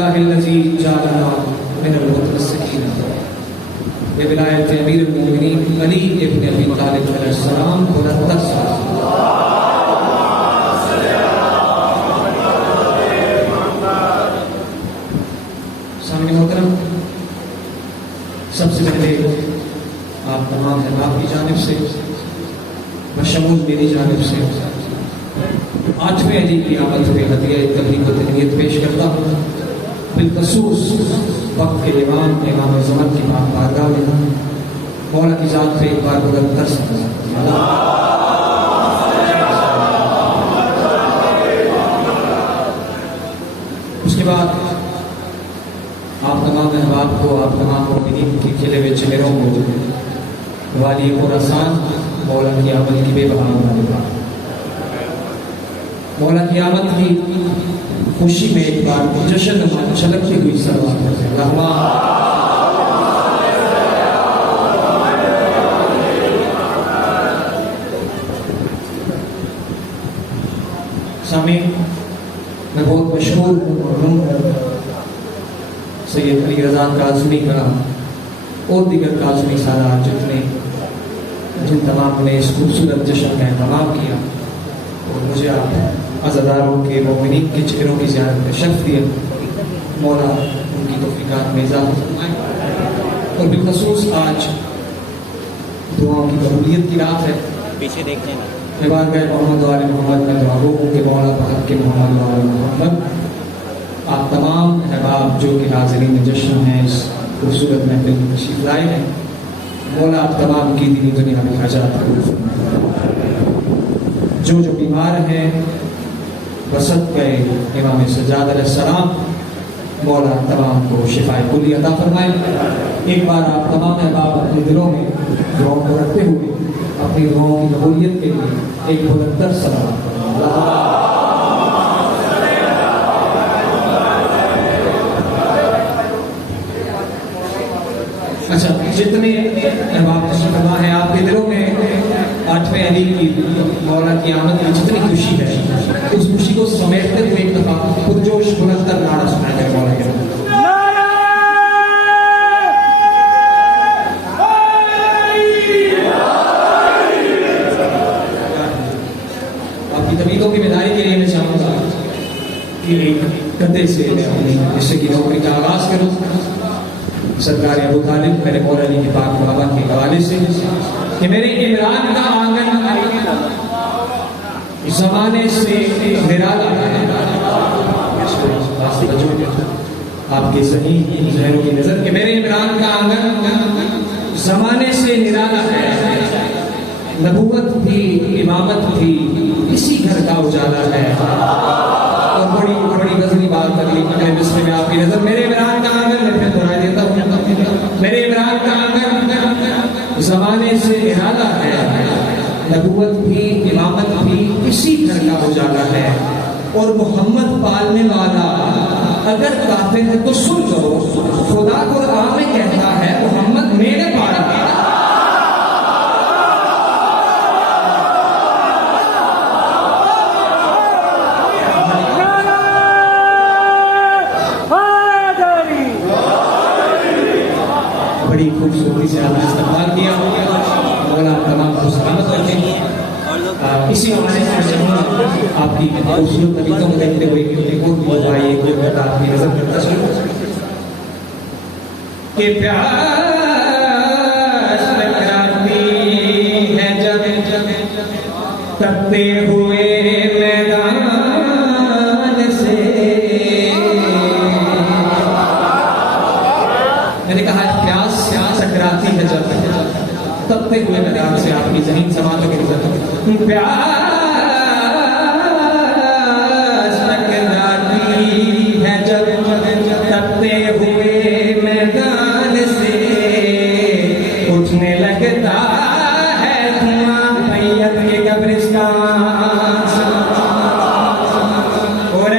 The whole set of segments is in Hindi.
अल्हम्दुलिल्लाहिल्लज़ी जअलना मिनल मुतमस्सिकीन बिविलायत अमीरुल मोमिनीन अली इब्न अबी तालिब अलैहिस्सलाम 69 साल। सामने मोहतरम, सबसे पहले आप तमाम अहबाब की जानिब से बशमूल मेरी जानिब से 8वें अली की आमद पे हदिया तबलीग व तहनीत पेश करता हूँ। बिलखसूस वक्त के इमाम ज़मान की बारगाह में मौला की ज़ात पे एक बार बुलंद कर सकता। उसके बाद आप तमाम अहबाब को, आप तमाम मोमिनीन के खिले हुए चेहरों को वाली खुरासान मौला की आमद की बेबहा मौला की आमद की खुशी में एक बार जश्न छलकती हुई सलवात सामीन, मैं बहुत मशहूर हूँ सैयद अली रज़ा काज़मी का और दीगर काज़मी सादात जिन तमाम ने इस खूबसूरत जश्न का एहतमाम किया और मुझे आप अज़ादारों के मोमिनीन के चेहरों की ज़ियारत का शर्फ दिया। मौला उनकी तौफ़ीक़ात में इज़ाफ़ा फरमाए। और बिलख़ुसूस आज दुआओं की कबूलियत की रात है। पीछे देखने मैं बारगाह मोहम्मद वाले मोहम्मद में दुआ गो के मौला पर के मोहम्मद वाले मोहम्मद आप तमाम अहबाब जो कि हाज़रीन जश्न हैं इस खूबसूरत महफ़िल में तशरीफ़ लाए हैं, मौला आप तमाम की दीनी दुनिया में हाजात पूरी फरमाए। जो बीमार हैं वसत गए इमाम सज्जाद अलैहिस्सलाम, मौला तमाम को शिफाए कुली अता फरमाए। एक बार आप तमाम अहबाब अपने दिलों में दुआओं को रखते हुए अपनी दुआओं की कबूलियत के लिए एक बुलंद सलावत पढ़ें। अच्छा, जितने अहबाब तशरीफ़ फरमा है आपके दिलों में 8वें अली की मौला की आमद की जितनी खुशी है, उस खुशी को समेटते हुए एक दफा पुरजोश बुलंद नारा सुनाया जाए मौला के। आपकी तबीयतों की बेदारी के लिए मैं चाहूँगा कि एक गद्दे से मैं अपनी हिस्से की नौकरी का आगाज करूँ। सरकार अबू तालिब मेरे मौला अली के पाक बाबा के हवाले से कि मेरे इमरान का आंगन ज़माने से निराला है। आपके सही जहनों की नजर कि मेरे इमरान का आंगन ज़माने से निराला है। नबूवत भी इमामत भी इसी घर का उजाला है। और बड़ी बड़ी वज़नी बात कर ली मैंने बिस्मिल्लाह में आपकी नजर। मेरे इमरान का आंगन मैं फिर दोहरा देता हूँ, मेरे इमरान का आंगन ज़माने से निराला है। नबूवत भी इमामत भी इसी घर का उजाला है। और मोहम्मद पालने वाला अगर काफिर है तो सुन लो, खुदा कुरान में कहता है मोहम्मद मेरे पाला। बड़ी खूबसूरती से आपने इस्तेमाल किया। मौला तमाम को सलामत रखें। इसी हमारे से आपकी खूबसूरत तबीयतों को देखते हुए एक भाई एक बता आपकी नजर करता चलो कि प्यास टकराती है जब तपते हुए मैदान से। मैंने कहा प्यास टकराती है जब तपते हुए मैदान से। आपकी जमीन समातों की नजर प्यास टकराती है जब तपते हुए मैदान से। उठने लगता है धुआं मैयत के कब्रिस्तान से। और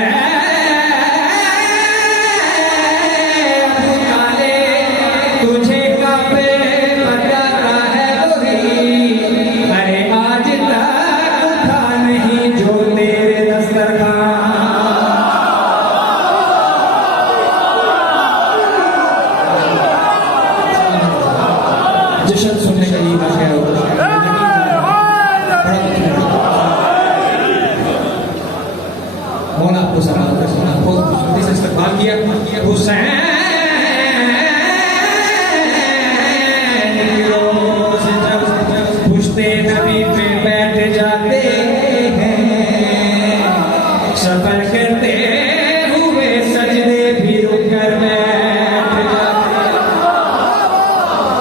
तुझे काफे बताता है वही, अरे आज तक था जश्न सुनने का ये वाक़या होगा। मौला आपको सलाम कर आपको खुशी से इस्तकबाल किया। हुसैन पूछते नबी पे बैठ जाते हैं, सफर करते हुए सजदे भी रुक कर बैठ जाते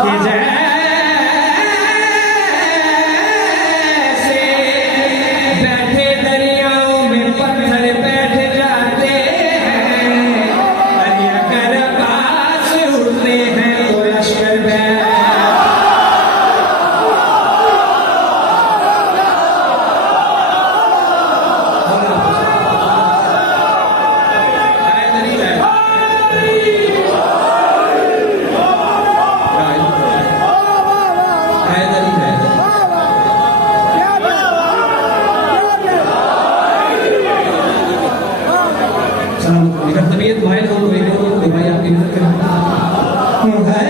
कि जैसे बैठे दरियाओं में पत्थर बैठ जाते हैं, दरिया कर पास उड़ते हैं तो लश्कर बैठ तबीयत मायल हो गई तो भाई आपकी नजर है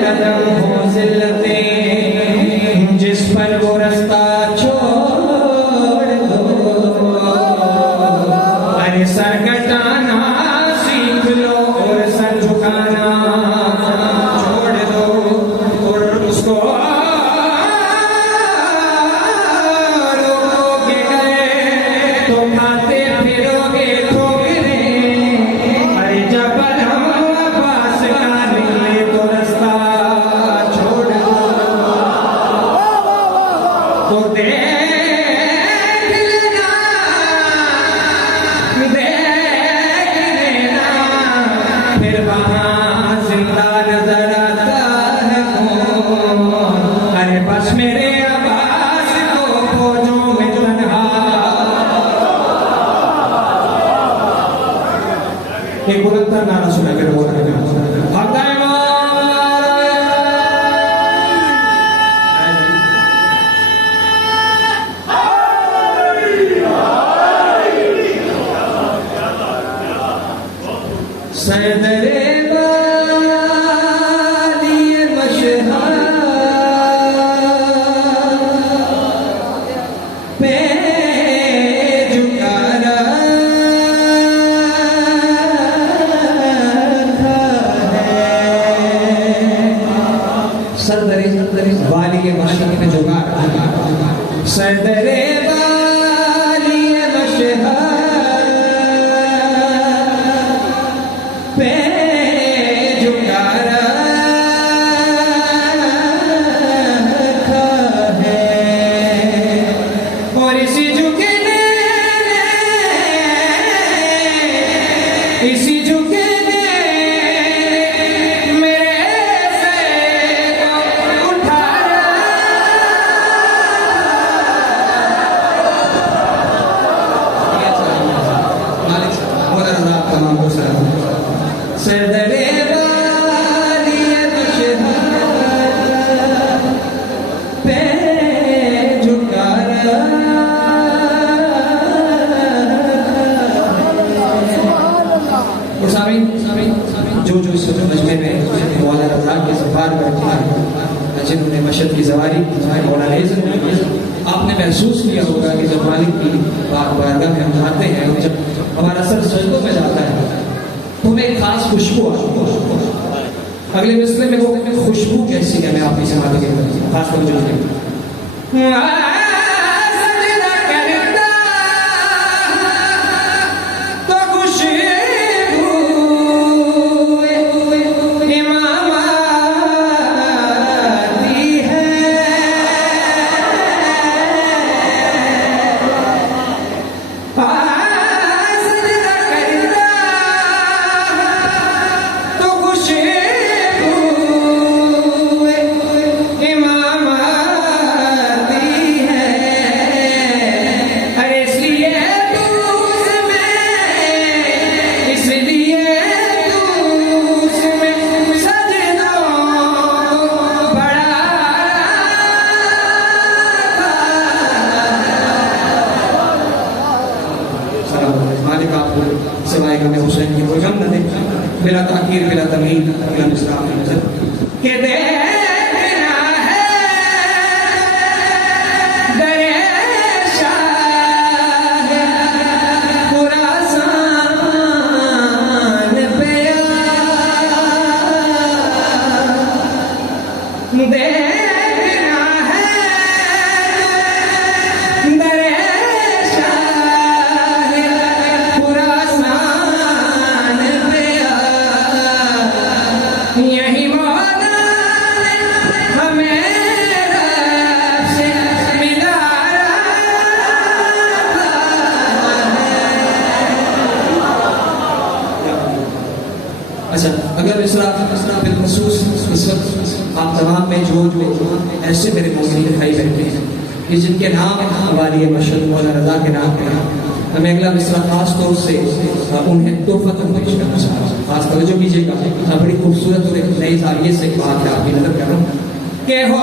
कदम हो जिल्लते जिस पर वो रास्ता छोड़ दो, अरे सर कटाना सीख लो और सर झुकाना छोड़ दो, और उसको रोके गए तो खाते फिरोगे ठोकरे, अरे जब हम पास का निकले तो रास्ता छोड़ दो, तो देख लेना फिर वहाँ जिंदा नजर आता है कौन, अरे बस मेरे आवाज को फौजों में तन्हा। एक बुलंद नारा सुना कर बोल रहे हैं सैदरे वाली मशहद पे झुका रखा है, सदरे वाली मशहद पे झुका रखा, सदरे वाली मशहद पे झुका रखा है, और इसी झुकने इसी झुकने मेरे सर को उठा तमाम सदरे वाली मशहद पे झुका जो जो इस मजमे में मौला रज़ा के सफार बैठा है, जिन्होंने मशहद की सवारी मौला आपने महसूस किया होगा कि जब मालिक की बारगाह में हम आते हैं और जब हमारा सर सजदों में जाता है तो हमें एक खास खुशबू आती है। अगले मिसरे में वो खुशबू कैसी है मैं आपकी समाधि के खास कर जो इमाम आती है। ताकीर बिला तमीर अगला मिसरा की नजर के दे अगर इसरा बिलखसूस इस वक्त आप तमाम में जो ऐसे मेरे मोमिन दिखाई बैठे हैं कि जिनके नाम वाली मशहूर मौला रज़ा के नाम पे हमें अगला मिसरा खास तौर से उन्हें तोहफतन पेश करना चाहता हूँ। खास तवज्जो कीजिएगा, बड़ी खूबसूरत और एक नई जाविये से बात है आपकी नजर कर रहा हूँ कि हो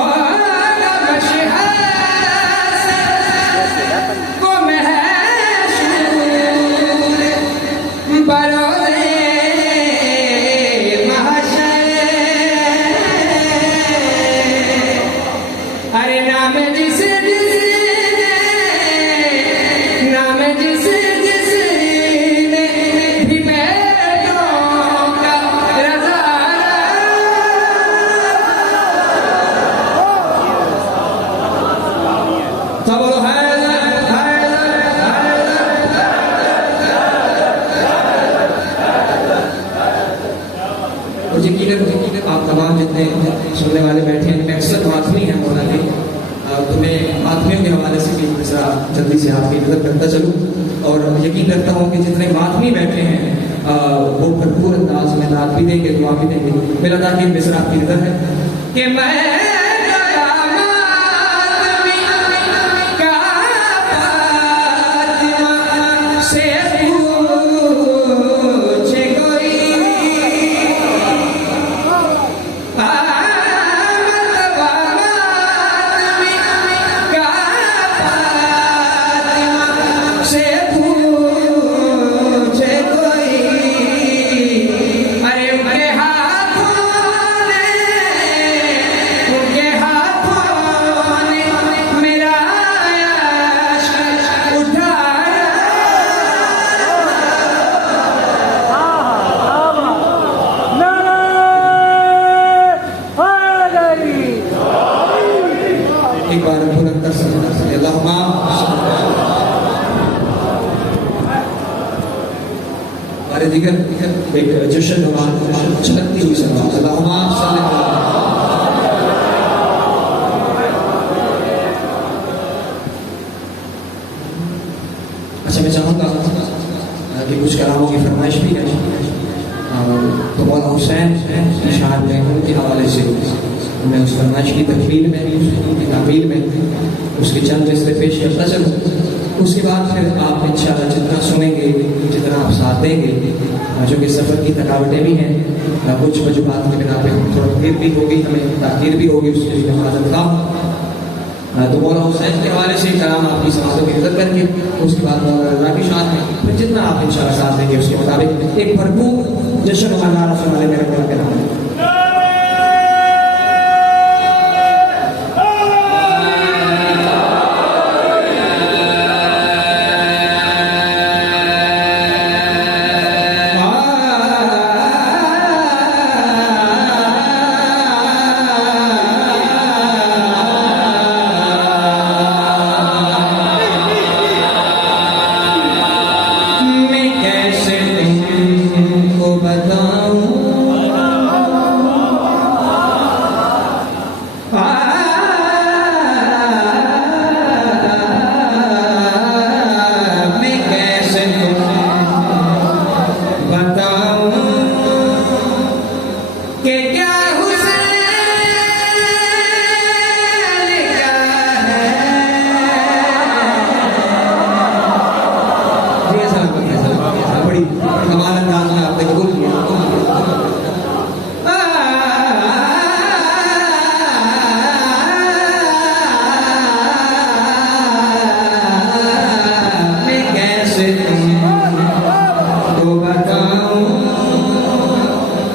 आप तमाम जितने सुनने वाले बैठे हैं अक्सर माथमी है मौला के, तो मैं माथमियों के हवाले से भी जरा जल्दी से आपकी नजर करता चलूँ और यकीन करता हूँ कि जितने माथमी बैठे हैं वो भरपूर अंदाज में दाद भी देंगे, दुआ भी देंगे। मेरा ताकि मिसरा आपकी नजर है कि मैं एक बार बुलंद हमारे दिगर एक जश्न छलकती हुई अच्छा, मैं चाहूँगा कि कुछ कलामों की फरमाइश भी है, तो मौला हुसैन शान में उनके हवाले से मैं उस फरमाइश की तकमील में उसकी तामील में उसके चंद मिसरे पेश करता चलूँ। उसके बाद फिर आप इंशाअल्लाह जितना सुनेंगे, जितना आप साथ देंगे, जो कि सफ़र की थकावटें भी हैं, कुछ वजूहात की बिना पे थोड़ा देर भी होगी, हमें ताख़ीर भी होगी, उसके लिए माज़रत ख़्वाह। तो मौला हुसैन के हवाले से कलाम आपकी समातों की नज़र करके उसके बाद मौला रज़ा की शान में फिर जितना आप इंशाअल्लाह साथ देंगे उसके मुताबिक एक भरपूर जश्न और नारा सुनाने मेरे मौला के नाम है। मैं कैसे तुमको बताऊं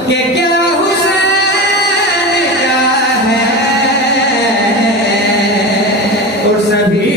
कि क्या हुसैन का है और सभी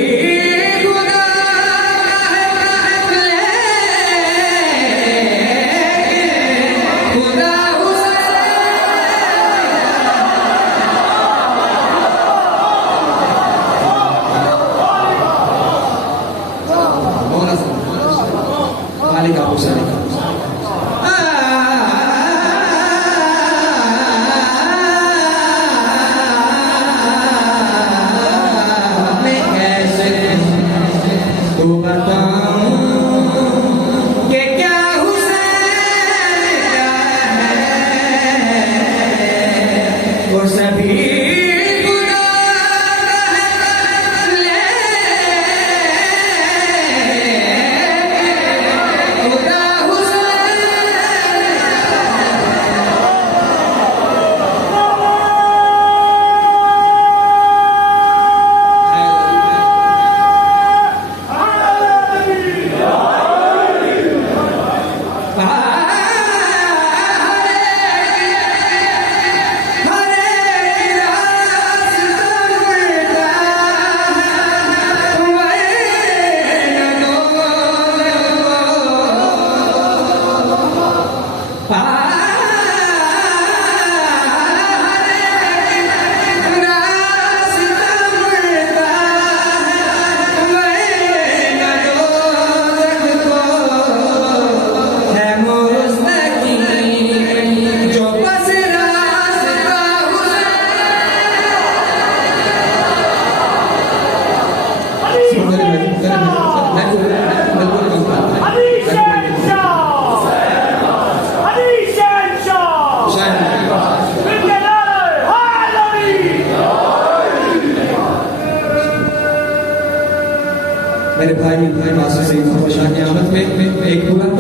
मेरे भाई मास्टर सईद मोहम्मद शाह की आमद में एक बुलंद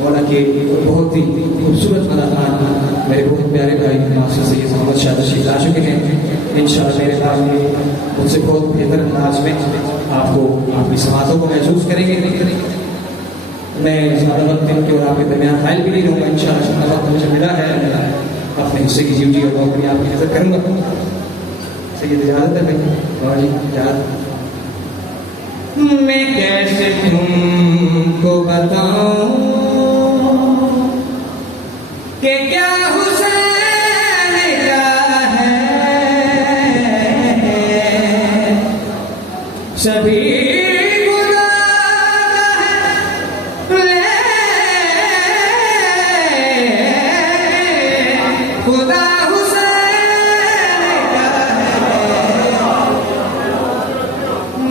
मौला के बहुत ही खूबसूरत कलाकार मेरे बहुत प्यारे भाई मास्टर सईद मोहम्मद शाह तशरीफ ला चुके हैं। इंशाअल्लाह मेरे भाई मुझसे बहुत बेहतर अंदाज में आपको आपकी समातों को महसूस करेंगे। मैं ज़्यादा वक्त इनके और आपके दरमियान हायल भी नहीं रहूँगा। इंशाअल्लाह जितना वक्त मुझे मिला है अपने हिस्से की ड्यूटी और नौकरी आपकी नजर करूँगा। सही इजाज़त है भाई और इजाज़त। मैं कैसे तुमको बताऊं कि क्या हुसैन का है सभी खुदा हुसैन का है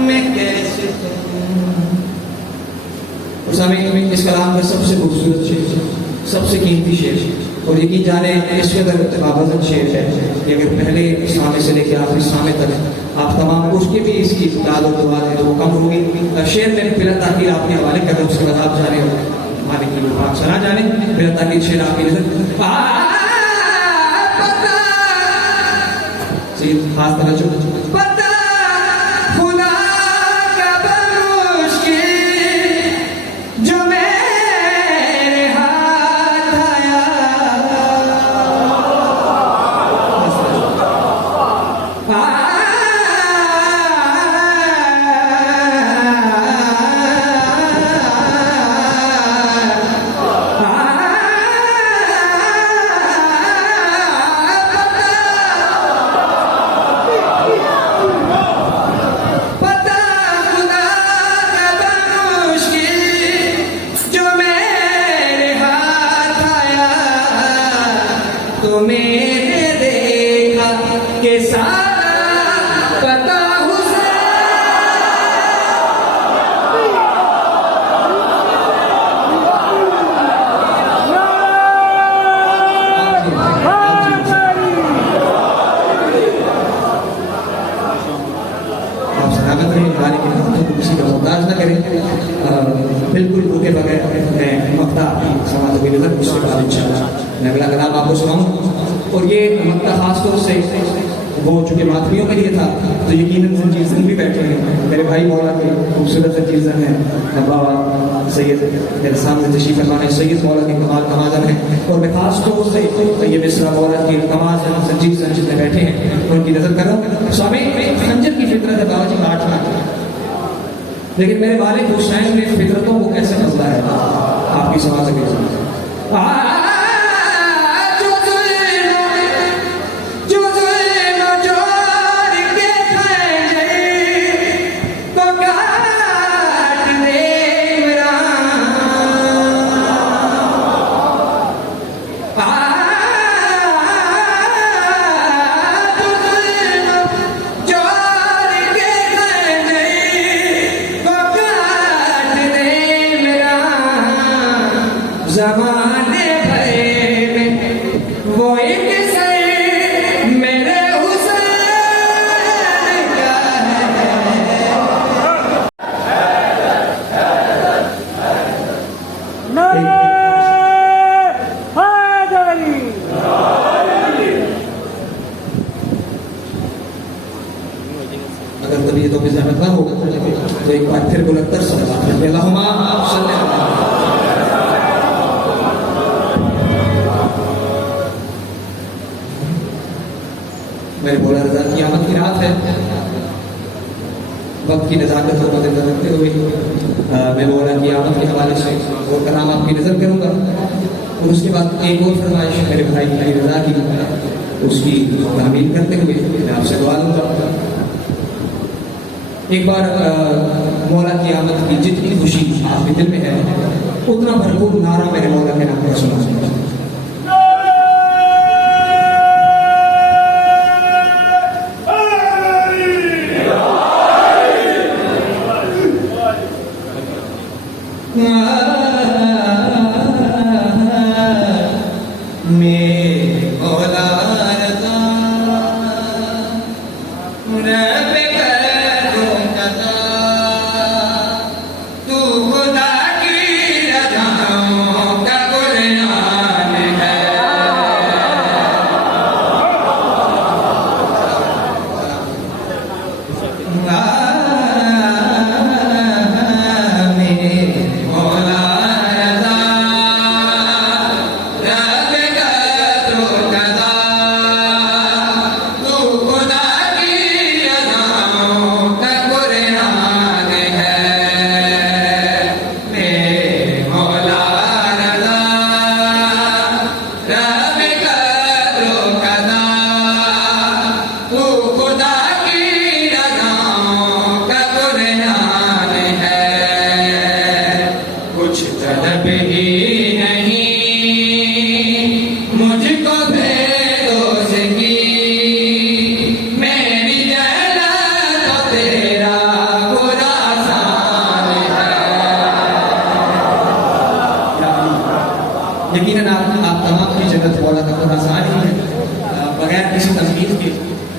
मैं कैसे इस कलाम का सबसे खूबसूरत शेर सबसे कीमती शेर और यकीन जाने इस कदर बावजन शेर है कि अगर पहले सामने से लेकर आखिरी सामने तक आप तमाम कुछ की भी इसकी दाद और दुआ दें तो वो कम होगी। शेर मैंने फिर ताकीर आपके हवाले कर उसके बाद आप जाने मालिक की बात सना जाने फिर ताकीर शेर आपकी नजर खास तरह जो बर्दाश्त न करें। बिल्कुल रुके बगैर मैं मक्ता आपकी समातों की नज़र उसके बाद इंशाअल्लाह मैं अगला कलाम आपको सुनाऊँ। और ये मक्ता खास तौर से वो चूँकि मातमियों के लिए था तो यकीनन जंजीर भी बैठे हैं, मेरे भाई मौला के खूबसूरत जंजीर हैं, बाबा सैयद मेरे सामने तशरीफ फरमाने सैयद मौला के कमाल नवाजन हैं। और मैं खास तौर से ये मिसरा मौला के तमाम संजीव संजीद में बैठे हैं उनकी नजर कर रहा हूँ। स्वामी खंजर की फितरत है बाबा जी काटना, लेकिन मेरे वालिद हुसैन ने फितरतों को कैसे बदला है आपकी समाज के ज़माने भर में वो एक सर मेरे हुस्न का अगर तबीयतों की ज़हमत ना हो तो एक बार फिर बुलंदतर सल्लल्लाहु अलैहि वसल्लम मेरे बोला रजा क़यामत की रात है, वक्त की नज़ाकत को मद्देनजर रखते हुए मैं बोला क़यामत के हवाले से और कलाम आपकी नज़र करूँगा। और उसके बाद एक और फरमाइश मेरे भाई की रजा की, उसकी तामील करते हुए मैं आपसे दुआ लूँगा। एक बार मौला क़यामत की जितनी खुशी आपके दिल में है उतना भरपूर नारा मेरे मौला के नाम पर सुना। यकीनन आप तमाम की जन्नत मौला का खुद आसान ही है, बगैर किसी तस्वीर के,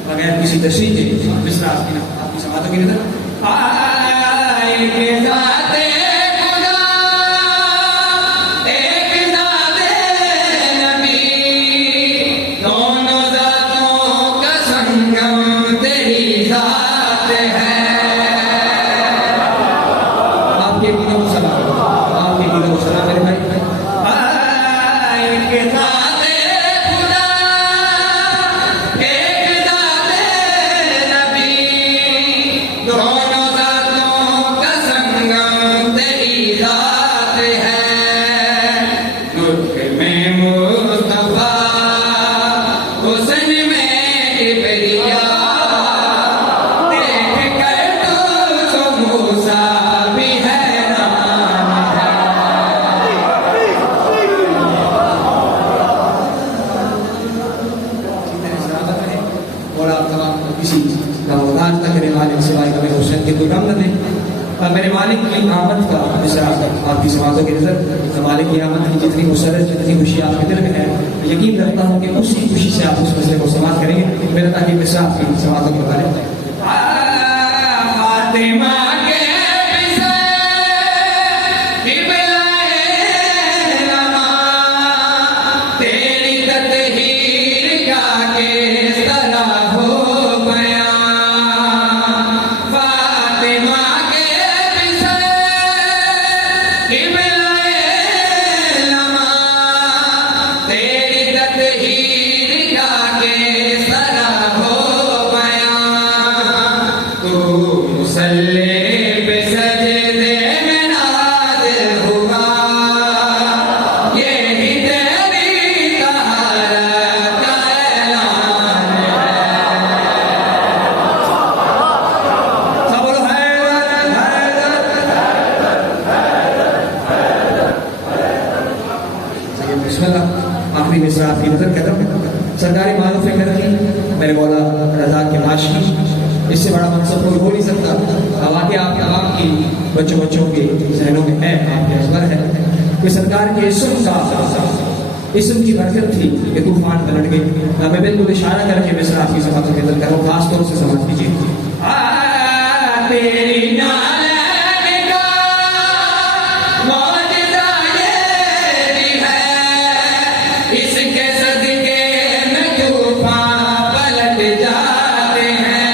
बगैर किसी तशरीह के। मिसरा आपकी समातों की नजर मेरे मालिक की आमद का मिसरा आपकी समातों की नजर, मालिक की आमद की जितनी मुसरत जितनी खुशी आपके दिल में है, यकीन रखता हूँ कि उसी खुशी से आप उस मसले को समाप्त करेंगे। मेरा ताकि मिसरा आपकी समातों के बारे में आखिरी मिसरा आपकी नजर कदम सरकारी मारूफ कर की मेरे मौला रजा के माश की, इससे बड़ा मनसब कोई हो नहीं सकता। अब आगे आप आपकी बच्चों के जहनों में है, आपके असबर है कि सरकार के इसम की बरकत थी कि तूफान पलट गई। मैं बिल्कुल इशारा करके मिसरा आपकी समाज के अंदर करूँ, खास तौर से समाज कीजिए। तेरी नालन का मौजज़ा ये है, इसके सदके में तूफान पलट जाते हैं।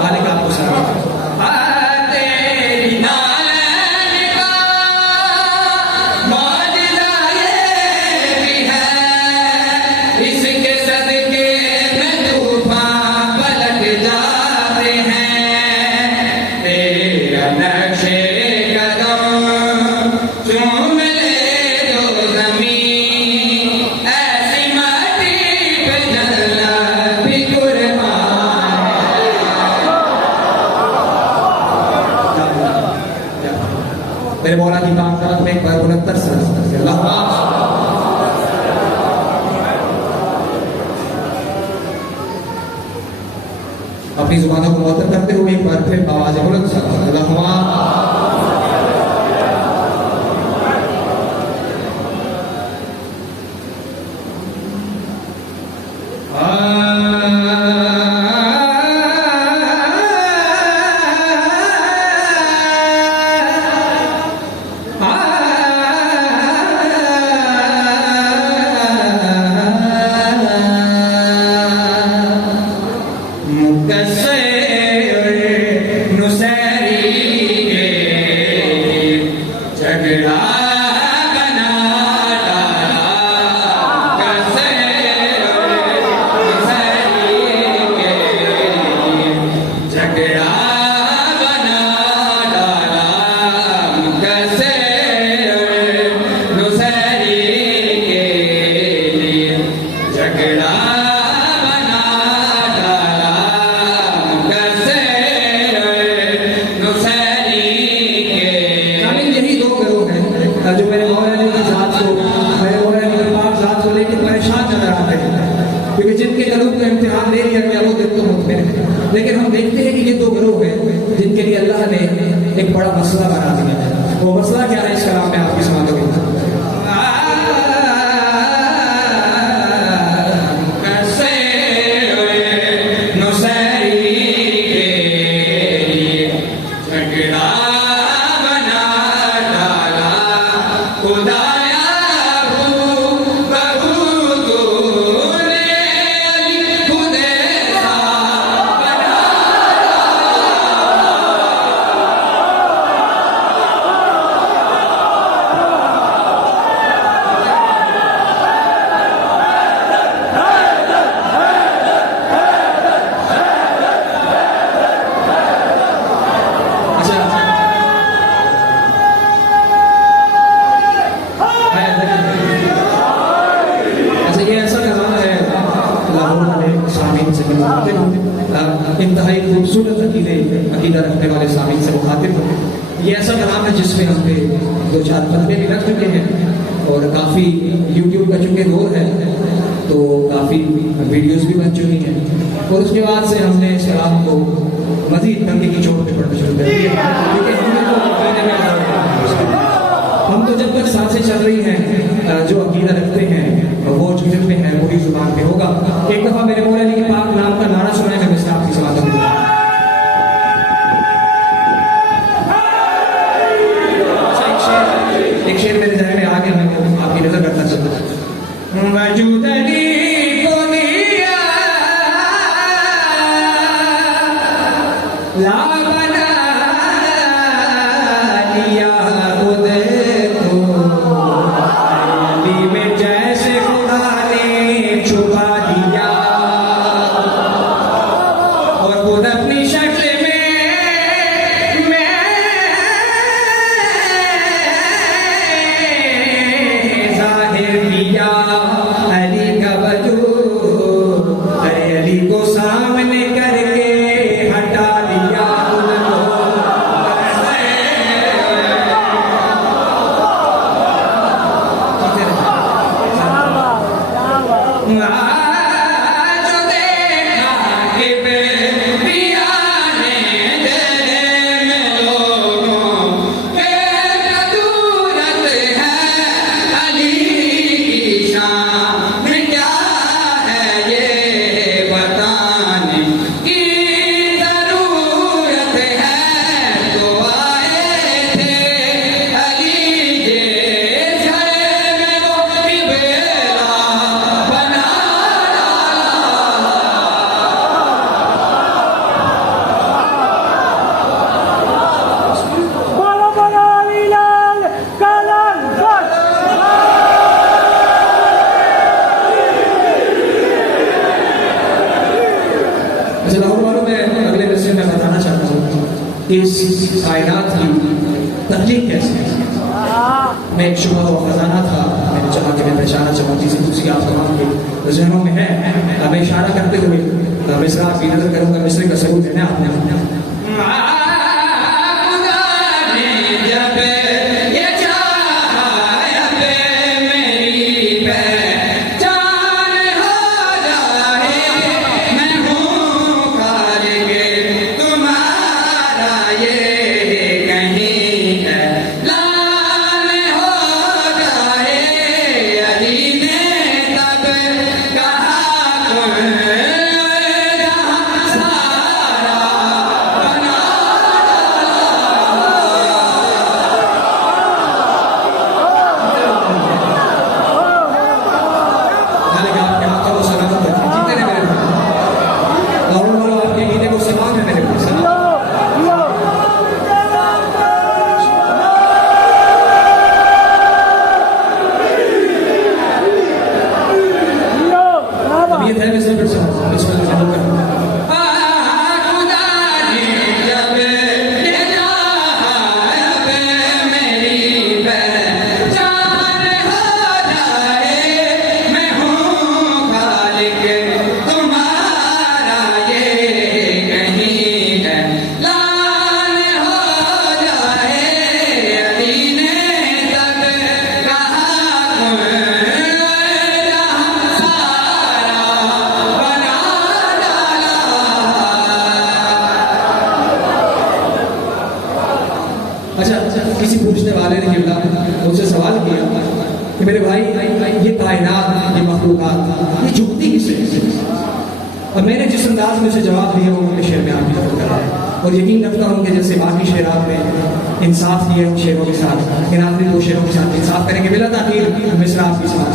मालिक आपको सलाम। तेरी नालन का मौजज़ा ये भी है, इसके सदके में तूफान पलट जाते हैं। तेरा नक्शे कदम चूम ले जो ज़मीन, ऐसी माटी पे जन्नत भी कुर्बान है। मेरे मौला की बात में एक बार 69 साल से अल्लाह अपनी जुबानों को मुअत्तर करते हुए एक बार फिर आवाज़ बुलंद से जो मेरे मौलाना की जात को, मेरे मौलाना की पाक जात को लेकर परेशान नजर आते हैं, क्योंकि जिनके गलों का इम्तिहान ले लिया गया वो दिल तो मुतमिन है। लेकिन हम देखते हैं कि ये दो गिरोह हैं जिनके लिए अल्लाह ने एक बड़ा मसला बना दिया है। वो मसला क्या है, इस कलाम में आपकी समाधों इंतहाई खूबसूरत अकीदा रखने वाले सामीन से मुखातिब। ये ऐसा कलाम है जिसमें हम पे 2-4 पन्ने भी रख चुके हैं और काफ़ी यूट्यूब का चूँकि दौर है तो काफ़ी वीडियोस भी बन चुकी हैं, और उसके बाद से हमने इस कलाम को मजीद तंगे की चोट पे पढ़ना शुरू कर दिया, क्योंकि हम तो जब तक सांसें चल रही हैं जो अकीदा रखते हैं वो जितने हैं वही जुबान पे होगा। एक दफ़ा मेरे मौलाना के पाक नाम का नारा सुनाया मैं मिसरा आपकी समात में। एक शेर मेरे ज़हन में आ गया, मैं आपकी नजर करना चाहता हूँ। वजूदनी को दिया ला बना दिया खुद को, अली में जैसे खुदा ने छुपा दिया, और खुद अपनी शक्ल में मैं जाहिर किया। अली का वजूद अली को सामने करके हटा दिया। इस कायनात की तख्लीक कैसे है। मैं एक शुबह व खजाना था, मैंने चाहा कि मैं पहचाना चाहूँ चीज़ें दूसरी आप तमाम के जहनों में है। मैं इशारा करते हुए मिसरा की नजर करूँगा, मिसरे का सबूत देना आपने। किसी पूछने वाले ने किबला मुझसे सवाल किया कि मेरे भाई ये कायनात, ये मखलूकात, ये झुकती किससे? और मैंने जिस अंदाज में उसे जवाब दिया वो मेरे शेर में आप भी कर रहा है। और यकीन रखता हूँ कि जैसे बाकी शेरात में इंसाफ किया उन शेरों के साथ, इन आखिरी दो शेरों के साथ इंसाफ करेंगे। बिला ताखीर मिसरा आपकी समाप्त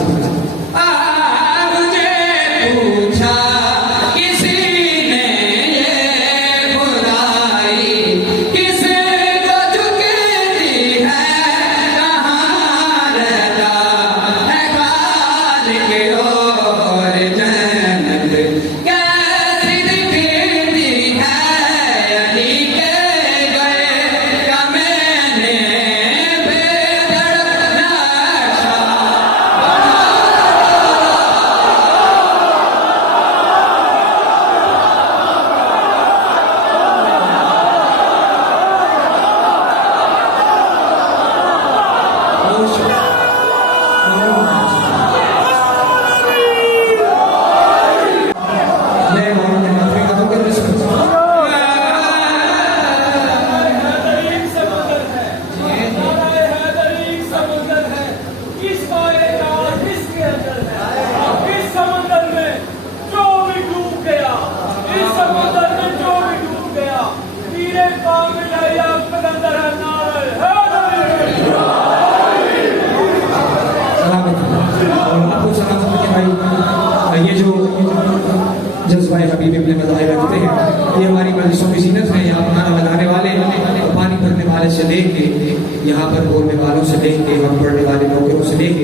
ये जो जज्बाए हबीब अपने मज़ाहिर रखते हैं, ये हमारी मजलिसों की जीनत है। यहाँ खाना लगाने वाले, पानी भरने वाले से लेके, यहाँ पर बोलने वालों से लेके, वक्त पढ़ने वाले नौकरों से लेके,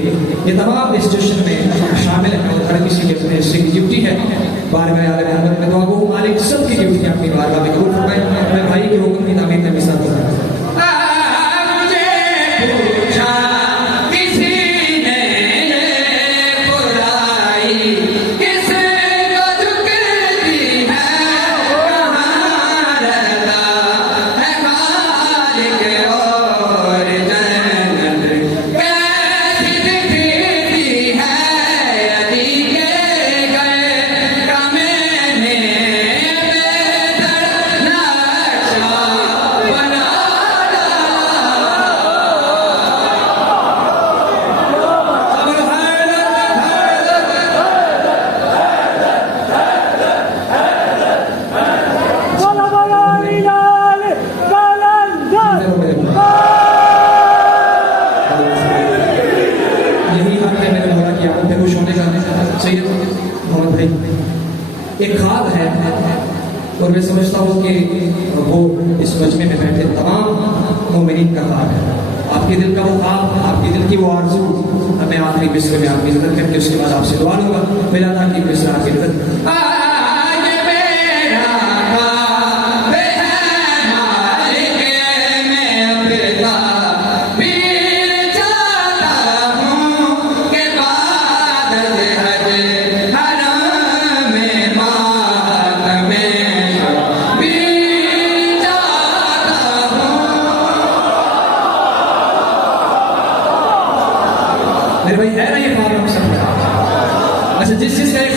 ये तमाम इस जश्न में शामिल है। और हर किसी के अपने हिस्से की ड्यूटी है। बारगाह आलम अहमद में दुआ गो मालिक सबकी ड्यूटी अपनी बारगाह में कबूल फरमाए। मैं भाई के हुक्म की तामीर में मिसाल दूंगा। एक ख्वाब है और मैं समझता हूँ कि वो इस मजमे में बैठे तमाम मोमिनीन का ख्वाब है। आपके दिल का वो ख्वाब, आपके दिल की वो आरज़ू, मैं आखिरी मिस्र में आपकी इज़्ज़त करके उसके बाद आपसे दुआ लूँगा। मेरा था कि मिस्र आपकी इज़्ज़त जिस जिस तरह